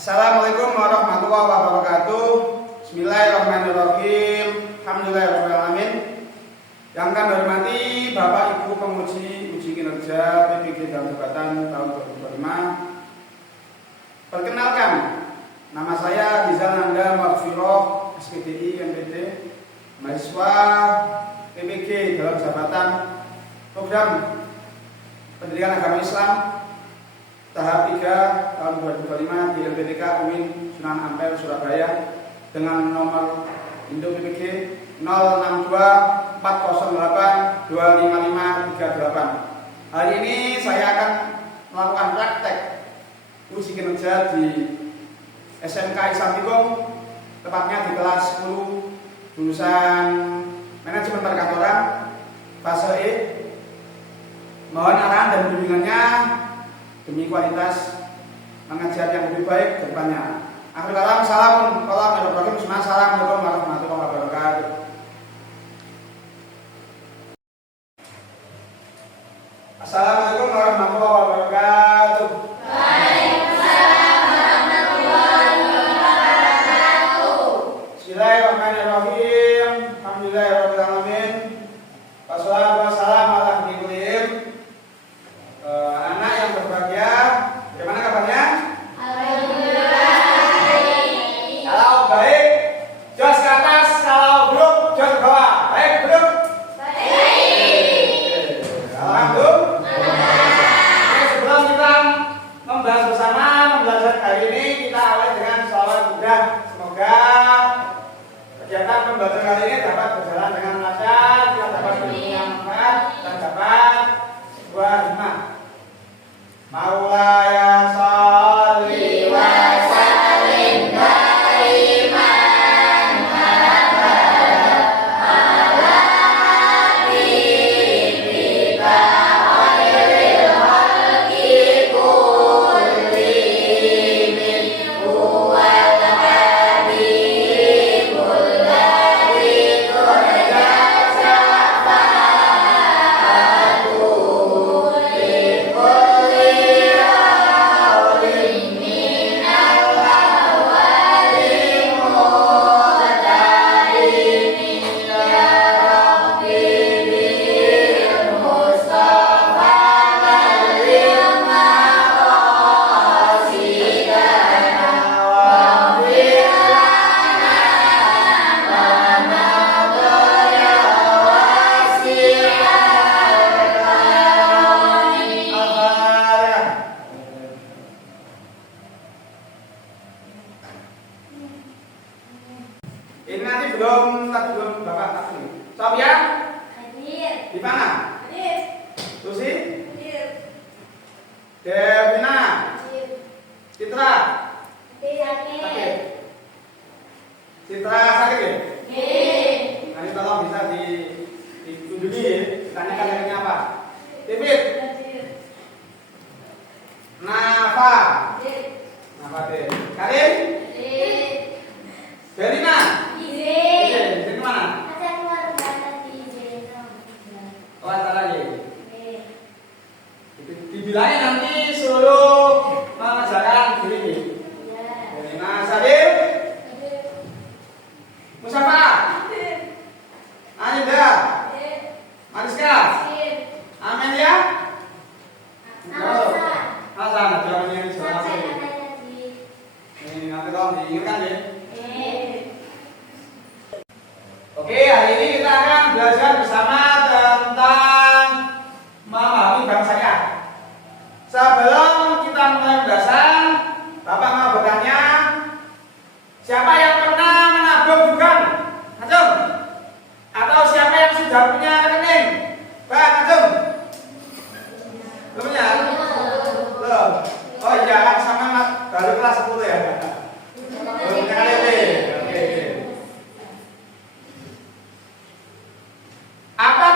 Assalamualaikum warahmatullahi wabarakatuh. Bismillahirrahmanirrahim. Alhamdulillahirrahmanirrahim. Yang kami hormati Bapak Ibu penguji uji kinerja PBG dan jabatan tahun 2025. Perkenalkan, nama saya Rizal Nanda Maghfirah, SPDI MPD, mahasiswa PBG dalam jabatan program pendidikan agama Islam tahap 3 tahun 2025 di LPTK UIN Sunan Ampel Surabaya dengan nomor induk PPG 062408255538. Hari ini saya akan melakukan praktek uji kinerja di SMK Islamtikum, tepatnya di kelas 10 jurusan manajemen perkantoran fase E. Mohon arahan dan bimbingannya demi kualitas mengajar yang lebih baik ke depannya. Akhir kalam, assalamualaikum warahmatullahi wabarakatuh. Assalamualaikum warahmatullahi wabarakatuh. Waalaikumsalam warahmatullahi wabarakatuh. Bismillahirrahmanirrahim. Alhamdulillahirabbil alamin. Wassalatu wassalamu ala nabiyyil anak yang berbahagia. Bagaimana kabarnya? Kalau baik, jos ke atas. Kalau buruk, jos ke bawah. Baik, buruk? Baik. Alhamdulillah. Sebelum kita membahas bersama, membelajar hari ini, kita awali dengan sholawat mudah. Semoga kegiatan pembelajaran kali ini dapat berjalan dengan lancar, kita dapat yang manfaat dan dapat sebuah hikmah. Maulaya sholli wa sallim daiman abada ala habibika khairil khalqi kullihim huwal habibul ladzi turja syafa'atuhu li kulli awlin minal awwalin mu'tadimin ya Rabbi bil Mustafa balil maqasidana waghfir lana ma madha ya wasi'al karami. Al-Fatihah. Ini nanti belum Bapak takdir. Sob ya? Hadir. Di mana? Hadir. Susi? Hadir. Devina? Hadir. Citra? Hadir. Citra sakit ya? Hadir. Nanti tolong bisa ditunjuki ya. Tanyakan liriknya apa? David? Hadir. Nafa? Hadir. Nafa deh. Karin? Hadir. Devina? Hadir. Di mana? Ada keluarga di Jeno. Oh, antara lagi. Hadir. Dibilangin nanti suruh mengerjakan diri. Ya. Devina Sadir? Hadir. Musafa? Hadir. Anida? Hadir. Mariska? Hadir. Amelia? Nasa. Hasan, jawabannya ini salah Sampai satu. ada di. Ini nanti tolong diingatkan ya. Hadir. Oke, hari ini kita akan belajar bersama tentang memahami bangsanya. Sebelum kita mulai pembahasan, Bapak mau bertanya, siapa yang pernah menabung bukan? Antum? Atau siapa yang sudah punya rekening? Bang, antum? Belum punya? Belum. Oh iya, kan sama baru kelas 10 ya. Belum punya KTP. Oke. Apa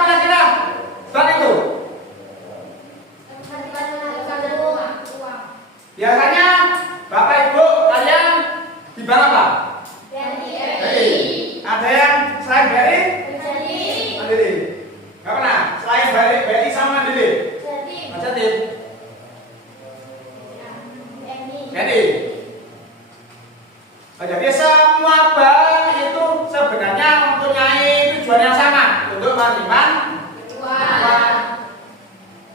iman.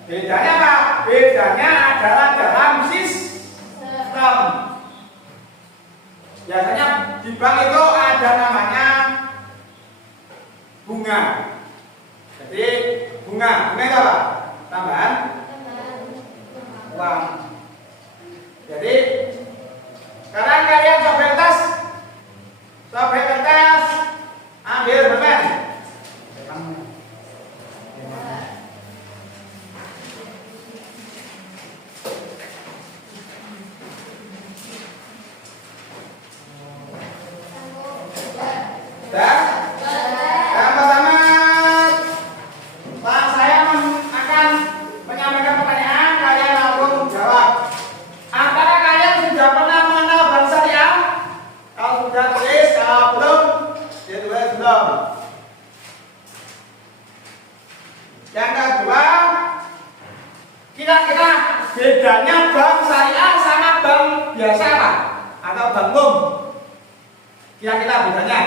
Bedanya apa? Bedanya adalah dalam sistem. Biasanya di bank itu ada namanya bunga. Jadi bunga itu apa? Tambahan uang. Jadi sekarang kalian sobek kertas, ambil pulpen. Yang pertama, saya akan menyampaikan pertanyaan, kalian langsung jawab. Apakah kalian sudah pernah mengenal bank syariah? Kalau sudah tulis, kalau belum, ditulis belum. Yang kedua, kira-kira bedanya bank syariah sama bank biasa apa? Atau bank umum? Kira-kira bedanya?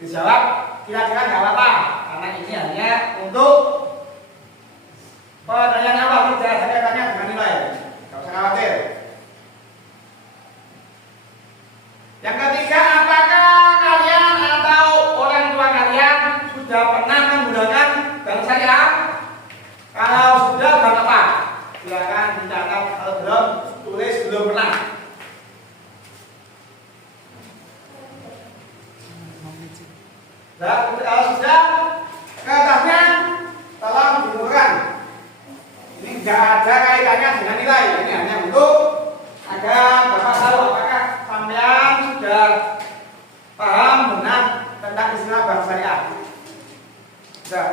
Dijawab kira-kira nggak apa-apa, karena ini hanya untuk pertanyaan awal, tidak ada kaitannya dengan nilai, nggak usah khawatir. Yang ketiga, apakah kalian atau orang tua kalian sudah pernah menggunakan bank syariah? Kalau sudah, bank apa? Silakan dicatat. Kalau belum, tulis belum pernah. Nah, kalau sudah, kertasnya tolong dikumpulkan. Ini tidak ada kaitannya dengan nilai. Ini hanya untuk agar Bapak tahu apakah sampean sudah paham benar tentang istilah bank syariah. Sudah.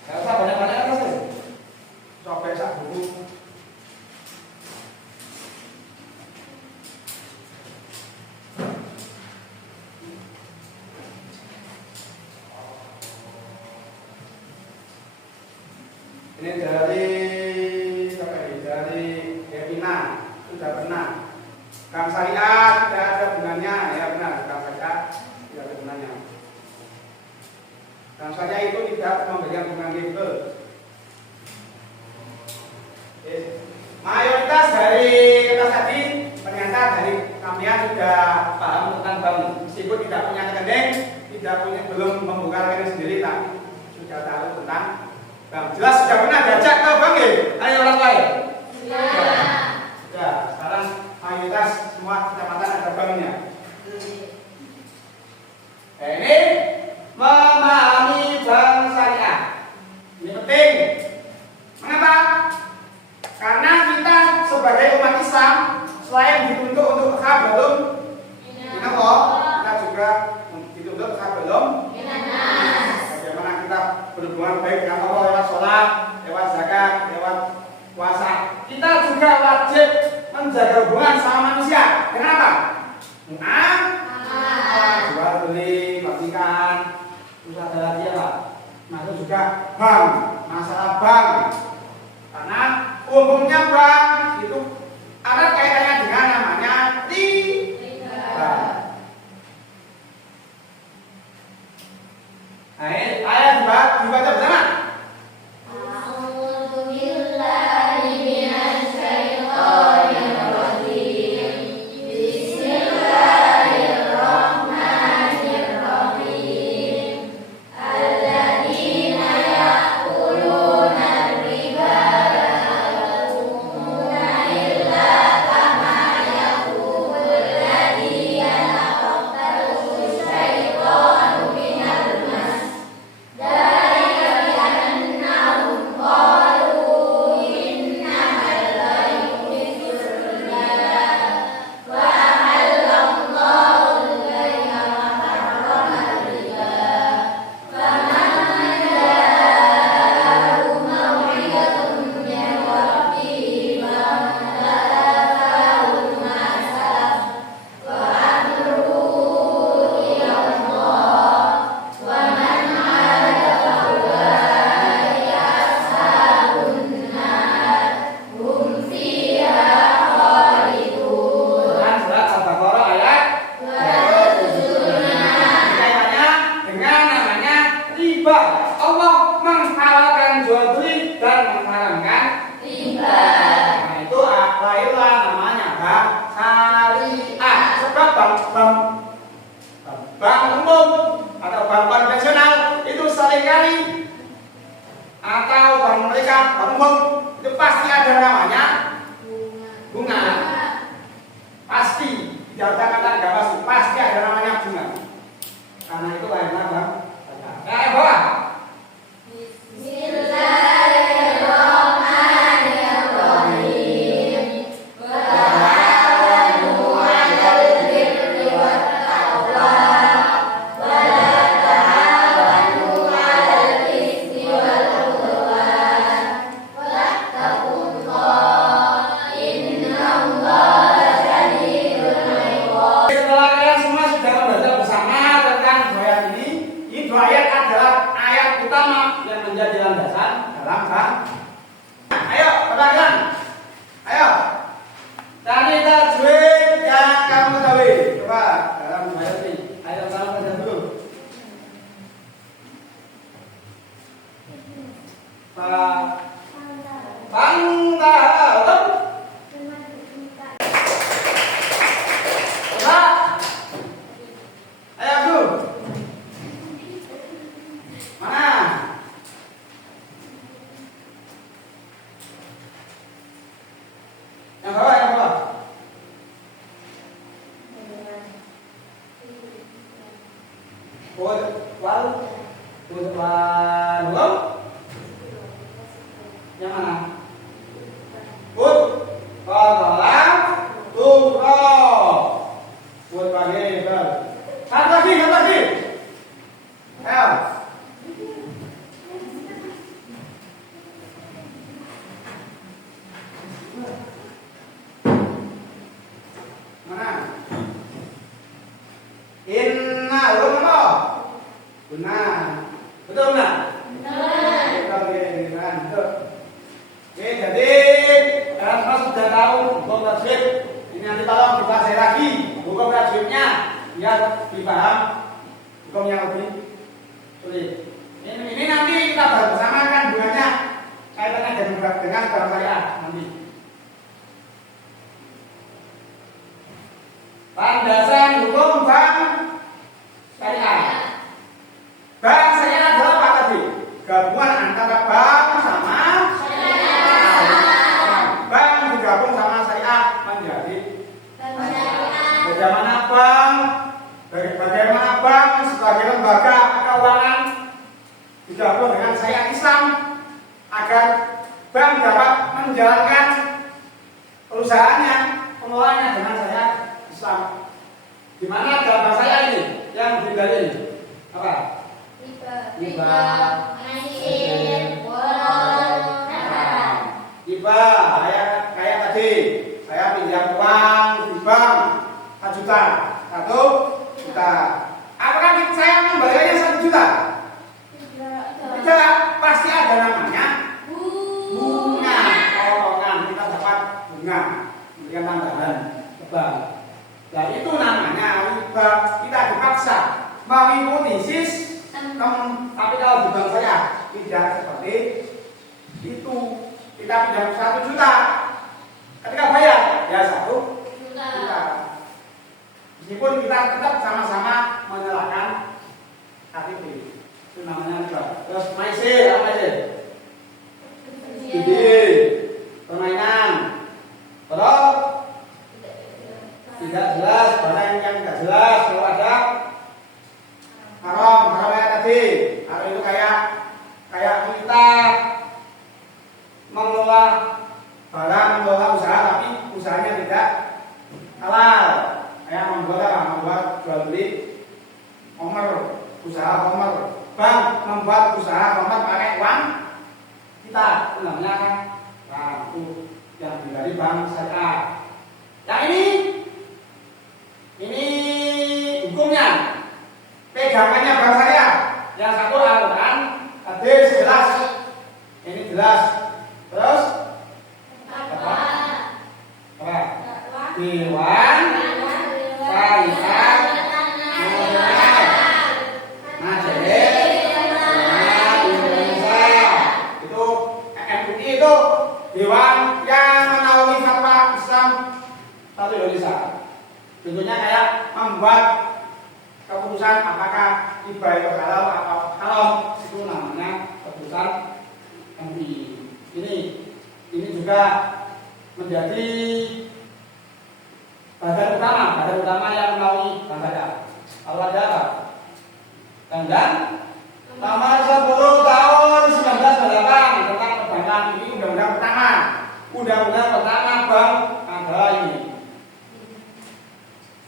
Tidak usah banyak-banyak atas deh. Sobek sak buku. Ini dari Devina, sudah pernah. Bank syariah tidak ada gunanya, ya benar. Bank syariah tidak ada gunanya. Bank syariah itu tidak memberikan bunga gitu. Mayoritas dari kertas tadi ternyata dari kalian sudah paham tentang bank, meskipun tidak punya rekening, belum membuka rekening sendiri, tapi sudah tahu tentang bank. Jelas sudah pernah diajak ke bank ya? Ayo orang lain. Sudah. Sekarang mayoritas semua kecamatan ada banknya. Ini memahami bank syariah. Ini penting. Mengapa? Karena kita sebagai umat Islam selain dituntut untuk belum kita juga dituntut belum bagaimana kita berhubungan baik dengan Allah lewat sholat, lewat zakat, lewat puasa. Kita juga wajib menjaga hubungan sama manusia. Kenapa? Jual beli, bagikan, terus ada lagi apa? Masuk juga bank, masalah bank. Karena umumnya bank itu ada kaitannya dengan namanya riba. Ayat dibaca bersama. bank umum atau bank konvensional itu seringkali atau bank mereka bank umum itu pasti ada namanya bunga. Pasti tidak kata nggak pasti ada namanya bunga. Karena itu lainnya bang. Bawah. Yang mana? Put, kolam, turo. Put pagi, ber. Satu lagi. Ayo. Mana? Inna, belum apa? Benar. Betul enggak? Betul. Betul. Oke, jadi kalian sudah tahu hukum tajwid. Ini nanti tolong dipelajari lagi hukum tajwidnya biar dipaham hukum yang lebih sulit. Ini nanti kita bahas bersama kan buahnya kaitannya dengan bank syariah nanti. Landasan hukum bank syariah. Bank syariah adalah apa tadi? Gabungan antara bank sama bank digabung sama syariah menjadi bagaimana bank sebagai lembaga keuangan digabung dengan syariat Islam agar bank dapat menjalankan perusahaannya, pengelolaannya dengan syariat Islam. Di mana dalam bahasa ini yang berbeda ini apa? Riba, riba, kayak tadi saya pinjam uang di bank 1 juta, 1 juta. Apakah saya membayarnya 1 juta? Tidak, pasti ada namanya bunga potongan. Kita dapat bunga, memberikan tambahan ke bank. Dan itu namanya riba. Kita dipaksa mengikuti sistem, tapi kalau di bank saya tidak seperti itu. Kita pinjam 1 juta, ketika bayar ya 1 juta. Meskipun kita tetap sama-sama menyerahkan KTP, itu namanya riba. Terus maisir, apa maisir? Judi, permainan, terus tidak jelas, barang yang tidak jelas. Kalau ada haram ya tadi. Haram itu kayak kita mengelola barang, mengelola usaha tapi usahanya tidak halal. Kayak membuat jual beli homer, usaha homer. Bank membuat usaha homer pakai uang kita, itu namanya kan itu yang dari bank syariah. Yang ini hukumnya, pegangannya bank syariah. Yang satu Al-Quran, hadis jelas, ini jelas. Terus apa? Dewan syariah Majelis Indonesia. Itu MUI itu dewan yang menaungi fatwa Islam satu Indonesia. Tentunya kayak membuat keputusan keputusan apakah riba itu halal atau haram, itu namanya keputusan MUI. Ini juga menjadi badan utama yang menaungi bank syariah. Kalau ada apa? Kemudian nomor 10 tahun 1998 tentang perbankan, ini undang-undang pertama bank adalah ini.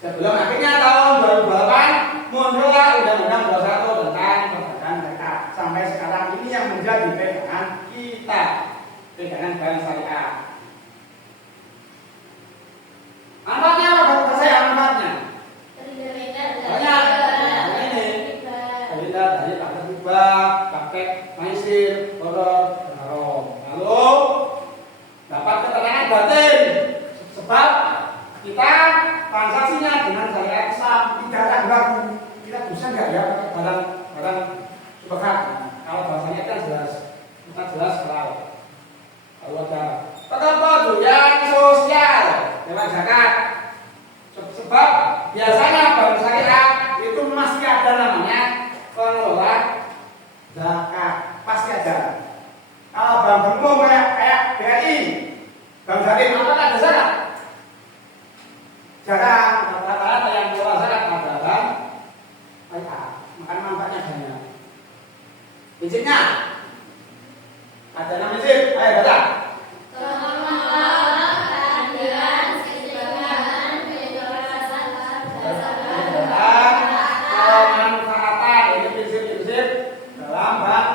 Sebelum akhirnya tahun 2008 muncullah undang-undang 21 tentang perbankan mereka. Sampai sekarang ini yang menjadi pegangan kita, pegangan bank syariah. Manfaatnya apa buat saya? Manfaatnya banyak. Terhindar dari praktek riba, praktek maisir, bodor, haram. Lalu dapat ketenangan batin, sebab kita transaksinya dengan syariat Islam tidak ada ragu. Kita bisa nggak ya barang subhat? Kalau bahasanya kan jelas, kita jelas kalau ada pengembangan sosial lewat zakat. Sebab biasanya bank syariah itu masih ada namanya pengelola zakat, pasti ada. Kalau bank umum kayak BRI, bank syariah apa ada zakat? Jarang. Rata-rata yang mengelola zakat adalah syariah. Makanya manfaatnya banyak. Prinsipnya ada nama prinsip, ayo baca. Pemanfaatan ini prinsip-prinsip dalam bank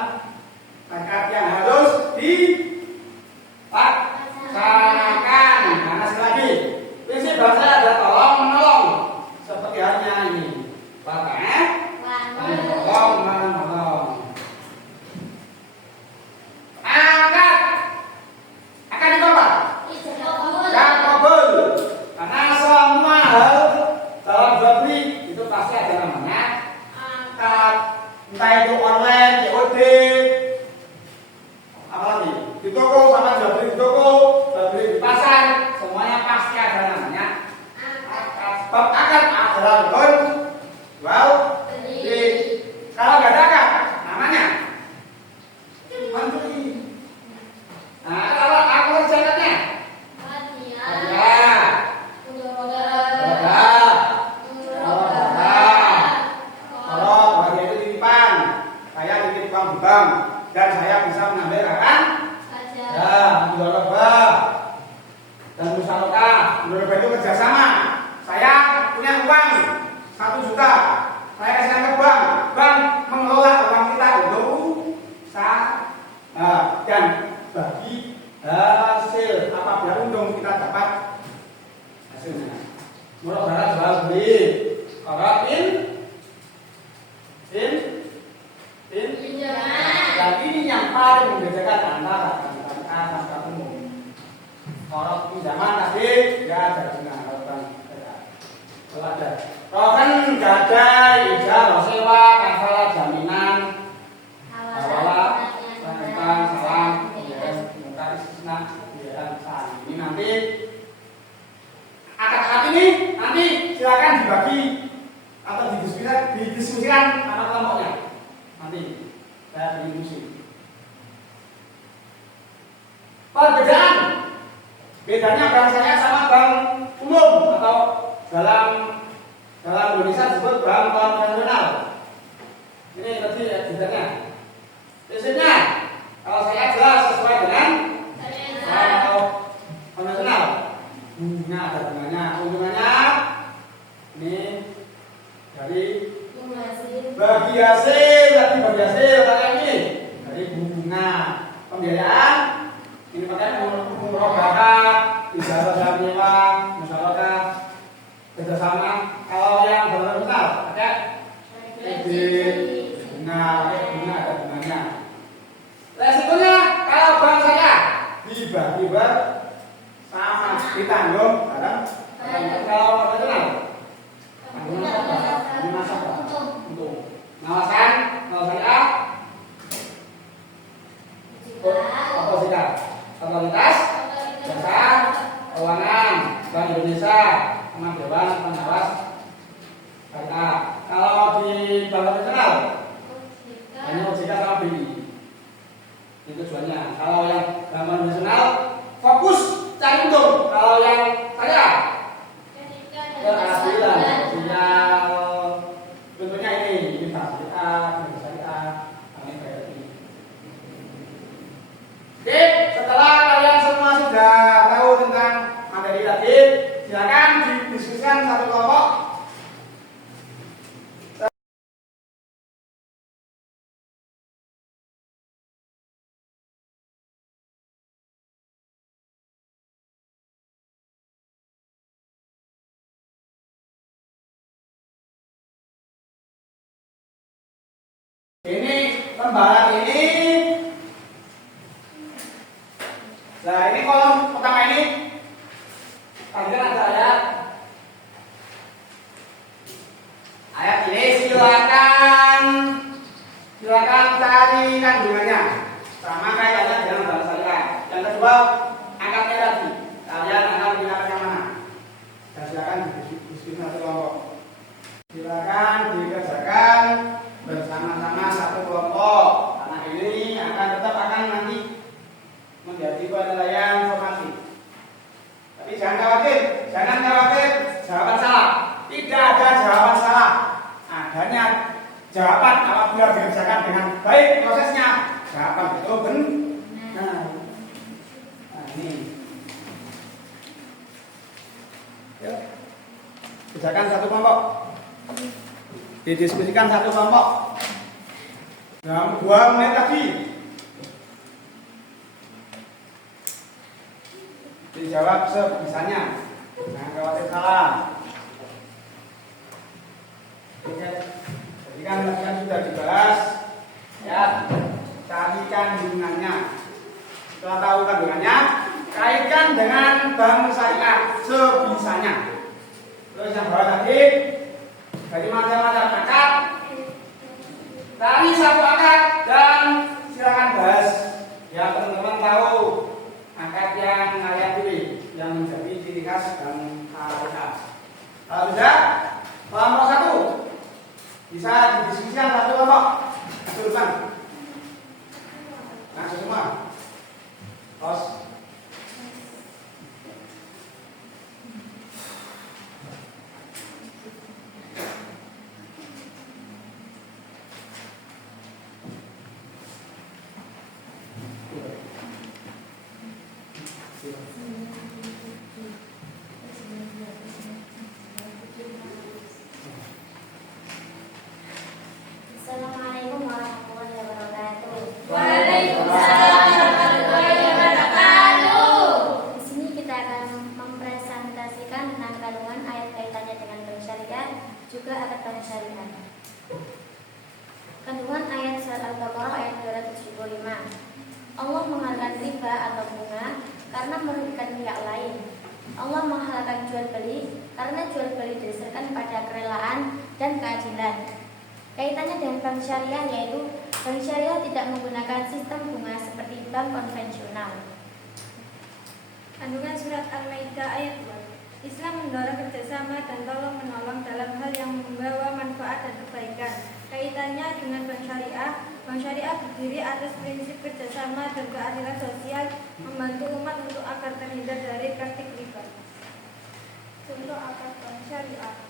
zakat yang harus dilaksanakan. Karena sekali lagi prinsip bahasa ada tolong menolong seperti halnya ini. Tolong menolong. Akan itu apa? Kabul. Karena semua hal dalam jual beli itu pasti ada namanya akad. Entah itu online, COD, apalagi di toko, sama jual beli di toko, jual beli di pasar, semuanya pasti ada namanya akad. Sebab akad adalah rukun jual beli. Kalau nggak ada akad, namanya jual beli. Nah, kalau aku rencananya bank dan saya bisa mengambil akan ya mudharabah dan musyarakah. Mudharabah itu kerjasama. Saya punya uang 1 juta, saya kasihkan ke bank, bank mengelola uang kita untuk dan bagi hasil apabila untung kita dapat hasilnya. Mudharabah jual beli. Kalau dan ini yang paling membedakan antara bank dan bank umum. Kalau pinjaman tadi nggak ada bunga, kalau ada. Kalau kan nggak ada ijazah, sewa, kafalah, jaminan, hawalah, bank, salam, muka istisna, saham. Ini nanti akad-akad ini nanti silakan dibagi atau didiskusikan sama kelompoknya. Nanti saya beri musik. Bedanya bank syariah sama bank umum atau dalam Indonesia disebut bank konvensional. Ini tadi bedanya. Prinsipnya kalau saya jelas sesuai dengan atau konvensional. Bunga ada bunganya, keuntungannya ini dari bagi hasil kalian ini dari bunga pembiayaan ini pakai murabahah, ijazah dan nyewa, musyarakah, kerjasama. Kalau yang benar-benar pakai kredit, bunga ada bunganya. Resikonya kalau bank saya tiba-tiba sama ditanggung barang kalau konvensional. Untuk pengawasan syariah, otoritas jasa keuangan Bank Indonesia sama Dewan Pengawas Syariah. Kalau bank konvensional? OJK. Hanya OJK sama BI. Itu tujuannya. Kalau yang bank konvensional fokus cari untung. Kalau yang saya keadilan sosial. Contohnya ini bank syariah, bank syariah, bank BRI. Oke, setelah kalian semua sudah tahu tentang materi tadi, silakan didiskusikan satu kelompok. Ini lembaran ini. Nah, ini kolom pertama ini. Kalian ada ayat. Ayat ini silakan cari kandungannya. Sama kayak dengan bahasa syariah. Yang kedua, angkatnya tadi. Kalian akan menggunakan yang mana? Dan silakan diskusi satu kelompok. Silakan dikerjakan bersama-sama satu kelompok. Karena ini tetap akan nanti menjadi penilaian formatif. Tapi jangan khawatir jawaban salah. Tidak ada jawaban salah. Adanya jawaban apabila dikerjakan dengan baik prosesnya. Jawaban itu benar. Nah, ini. Ya. Kerjakan satu kelompok. Didiskusikan satu kelompok. Dalam 2 menit lagi. Dijawab sebisanya. Jangan khawatir salah. Jadi kan sudah dibahas. Ya, cari kandungannya. Setelah tahu kandungannya, kaitkan dengan bank syariah sebisanya. Terus yang bawah tadi, dari macam-macam akad, cari satu akad dan silakan bahas. Ya, teman-teman tahu akad yang kalian pilih yang menjadi ciri khas dan syariah. Kalau sudah, kelompok 1 bisa didiskusikan satu kelompok. Teruskan. Nah, semua. Tos. Assalamualaikum warahmatullahi wabarakatuh. Waalaikumsalam warahmatullahi wabarakatuh. Di sini kita akan mempresentasikan tentang kandungan ayat kaitannya dengan bank syariah, juga akad bank syariah. Kandungan ayat surat Al-Baqarah ayat 275. Allah menghalalkan riba atau bunga karena merugikan pihak lain. Allah menghalalkan jual beli karena jual beli didasarkan pada kerelaan dan keadilan. Kaitannya dengan bank syariah yaitu bank syariah tidak menggunakan sistem bunga seperti bank konvensional. Kandungan surat Al-Maidah ayat 2. Islam mendorong kerjasama dan tolong menolong dalam hal yang membawa manfaat dan kebaikan. Kaitannya dengan bank syariah berdiri atas prinsip kerjasama dan keadilan sosial, membantu umat untuk agar terhindar dari praktik riba. Contoh akad bank syariah.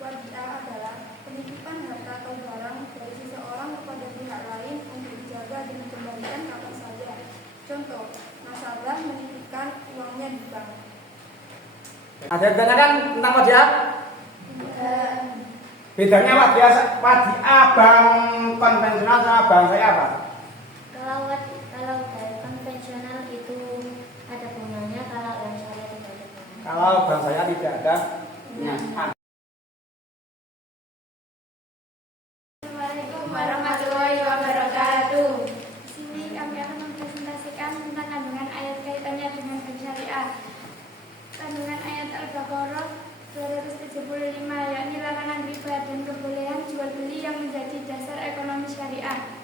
Wadiah adalah penitipan harta atau barang dari seseorang kepada pihak lain untuk dijaga dan dikembalikan kapan saja. Contoh, nasabah menitipkan uangnya di bank. Ada yang tanyakan tentang wadiah? Bedanya wadiah bank konvensional sama bank syariah apa? Kalau bank konvensional itu ada bunganya, kalau bank syariah tidak ada bunganya. Kalau bank syariah tidak ada bunga. Assalamualaikum warahmatullahi wabarakatuh. Di sini kami akan mempresentasikan tentang kandungan ayat kaitannya dengan bank syariah. Kandungan ayat Al-Baqarah 275, yakni larangan riba dan kebolehan jual beli yang menjadi dasar ekonomi syariah.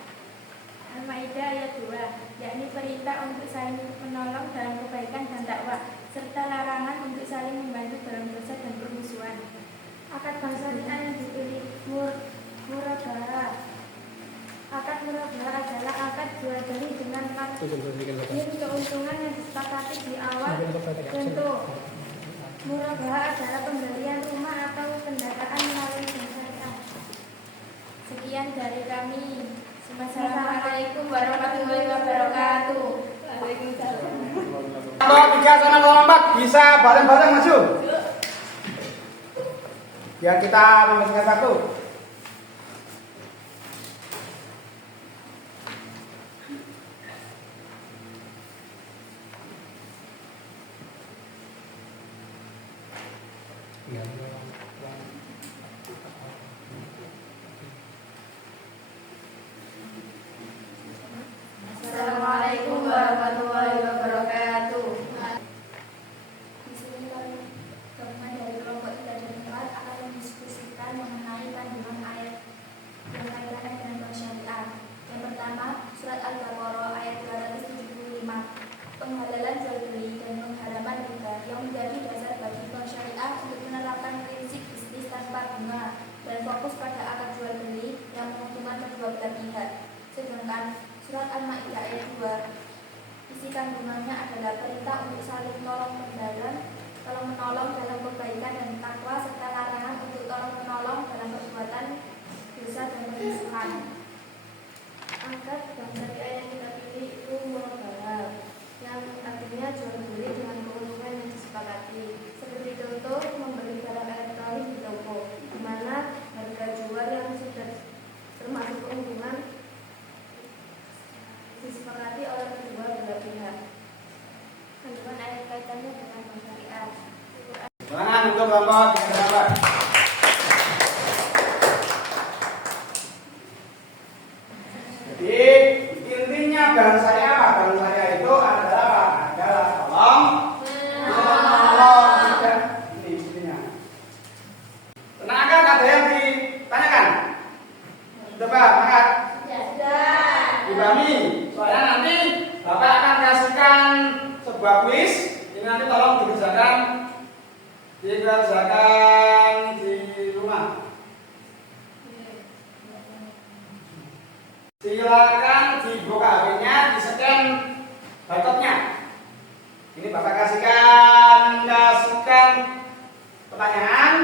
Al-Maidah ayat 2, yakni perintah untuk saling menolong dalam kebaikan dan dakwah, serta larangan untuk saling membantu dalam dosa dan permusuhan. Akad bank syariah yang dipilih murad murabah. Akad murabah adalah akad jual beli dengan margin keuntungan yang disepakati di awal. Contoh, murabah adalah pembelian rumah atau pendataan melalui bank syariah. Sekian dari kami. Assalamualaikum warahmatullahi wabarakatuh. Kelompok 3 sama kelompok 4 bisa bareng-bareng maju. Biar kita membersihkan satu. Assalamualaikum warahmatullahi wabarakatuh. Di sini gabungan dari kelompok 3 dan 4 akan mendiskusikan mengenai kandungan ayat yang kaitannya dengan bank syariah. Yang pertama, surat Al-Baqarah ayat 275. Penghalalan jual beli dan pengharaman riba yang menjadi dasar bagi bank syariah untuk menerapkan prinsip bisnis tanpa bunga dan fokus pada akad jual beli yang menguntungkan kedua belah pihak. Sedangkan surat Al-Maidah ayat 2 isi kandungannya adalah perintah untuk saling menolong dalam kebaikan dan takwa serta larangan untuk tolong menolong dalam perbuatan dosa dan permusuhan. Akad bank syariah yang kita pilih itu murabah, yang artinya jual beli dengan keuntungan yang disepakati. Seperti contoh membeli barang elektronik di toko, di mana harga jual yang sudah termasuk keuntungan disepakati oleh kedua belah pihak. Kandungan ayat kaitannya dengan bank syariah. Tangan untuk kelompok 3 dan 4. Jadi intinya bank syariah apa? Bank syariah itu adalah apa? Adalah tolong menolong. Ini intinya. Tenaga ada yang ditanyakan? Sudah Pak, angkat. Dibami. Soalnya nanti Bapak akan kasihkan sebuah kuis. Ini nanti tolong dikerjakan di rumah. Silakan dibuka HP-nya, di-scan barcode-nya. Ini Bapak kasihkan pertanyaan.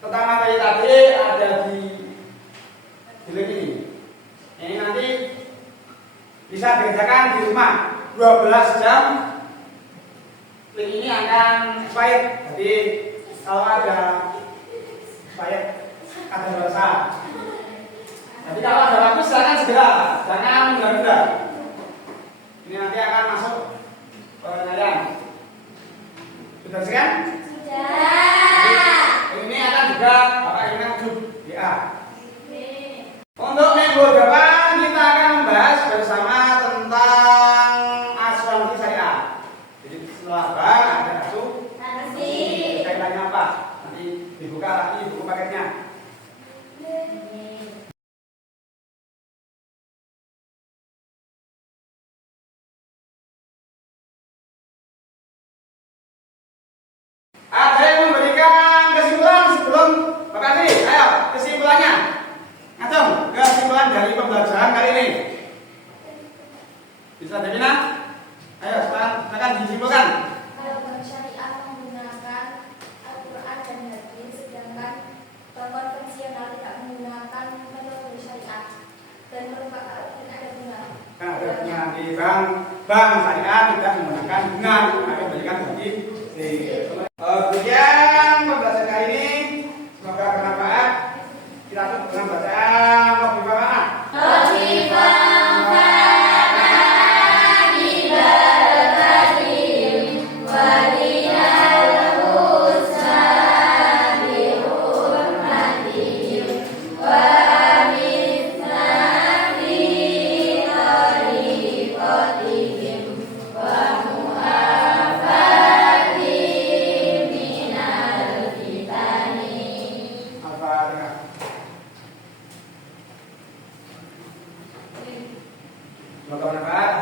Pertama kali tadi ada di link ini. Ini nanti bisa dikerjakan di rumah 12 jam. Link ini akan expired. Jadi kalau ada expired ada dosa. Jadi kalau ada waktu silakan segera, jangan menunda-nunda. Ini nanti akan masuk penilaian. Sudah sekian? Sudah. Ini akan juga Bapak ingin wujud WA. Untuk minggu depan kita akan membahas bersama tentang asuransi syariah. Jadi setelah bank ada asuransi. Kaitannya apa? Nanti dibuka lagi buku paketnya. Ada yang memberikan kesimpulan sebelum Bapak Tri? Ayo, kesimpulannya. Acung, kesimpulan dari pembelajaran kali ini. Bisa Devina? Ayo, silakan disimpulkan. Kalau bank syariah menggunakan Al-Quran dan hadis, sedangkan bank konvensional tidak menggunakan metode syariah dan merupakan ada bunga. Ada bunga di bank syariah tidak menggunakan bunga, akan memberikan bagi Kemudian pembelajaran kali ini semoga bermanfaat. Kita tutup dengan bacaan Qofifah. Semoga bermanfaat.